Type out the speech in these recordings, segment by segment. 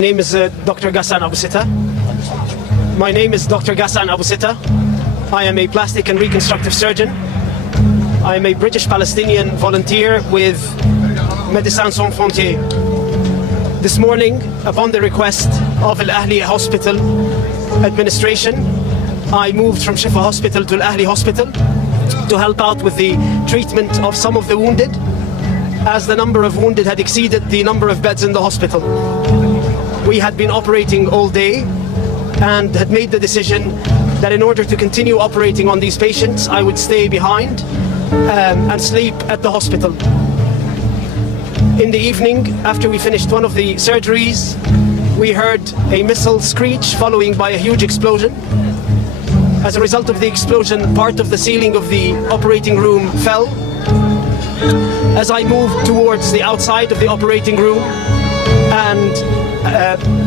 My name is Dr. Ghassan Abu Sita. My name is Dr. Ghassan Abu Sita. I am a plastic and reconstructive surgeon. I am a British Palestinian volunteer with Médecins Sans Frontières. This morning, upon the request of Al Ahli Hospital administration, I moved from Shifa Hospital to Al Ahli Hospital to help out with the treatment of some of the wounded, as the number of wounded had exceeded the number of beds in the hospital. We had been operating all day and had made the decision that in order to continue operating on these patients, I would stay behind and sleep at the hospital. In the evening, after we finished one of the surgeries, we heard a missile screech following by a huge explosion. As a result of the explosion, part of the ceiling of the operating room fell. As I moved towards the outside of the operating room and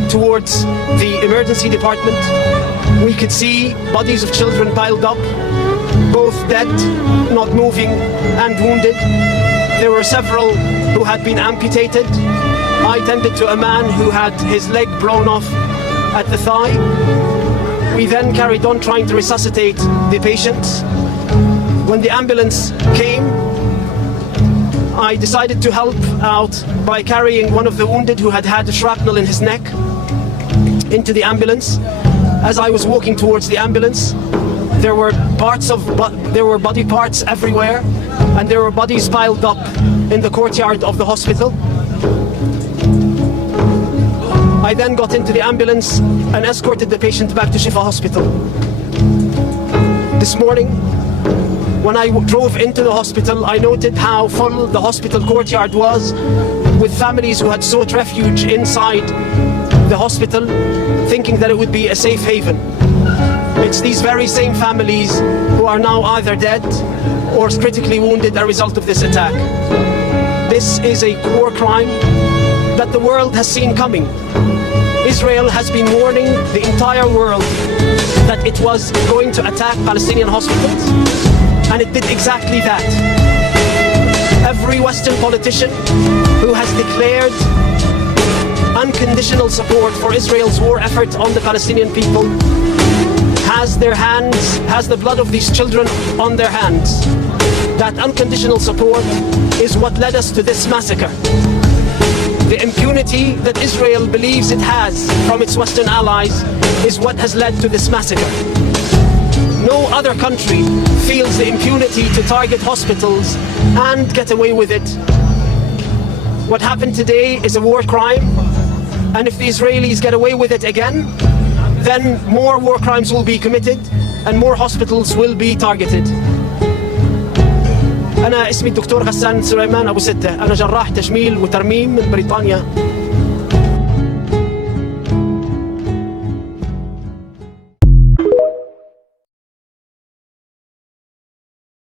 towards the emergency department, we could see bodies of children piled up, both dead, not moving, and wounded. There were several who had been amputated. I tended to a man who had his leg blown off at the thigh. We then carried on trying to resuscitate the patients. When the ambulance came, I decided to help out by carrying one of the wounded who had had a shrapnel in his neck into the ambulance. As I was walking towards the ambulance, there were body parts everywhere, and there were bodies piled up in the courtyard of the hospital. I then got into the ambulance and escorted the patient back to Shifa Hospital. This morning, when I drove into the hospital, I noted how full the hospital courtyard was, with families who had sought refuge inside the hospital, thinking that it would be a safe haven. It's these very same families who are now either dead or critically wounded as a result of this attack. This is a war crime that the world has seen coming. Israel has been warning the entire world that it was going to attack Palestinian hospitals, and it did exactly that. Every Western politician who has declared unconditional support for Israel's war effort on the Palestinian people has the blood of these children on their hands. That unconditional support is what led us to this massacre. The impunity that Israel believes it has from its Western allies is what has led to this massacre. No other country feels the impunity to target hospitals and get away with it. What happened today is a war crime, and if the Israelis get away with it again, then more war crimes will be committed and more hospitals will be targeted. أنا اسمي الدكتور غسان سليمان أبو ستة. أنا جراح تجميل وترميم من بريطانيا.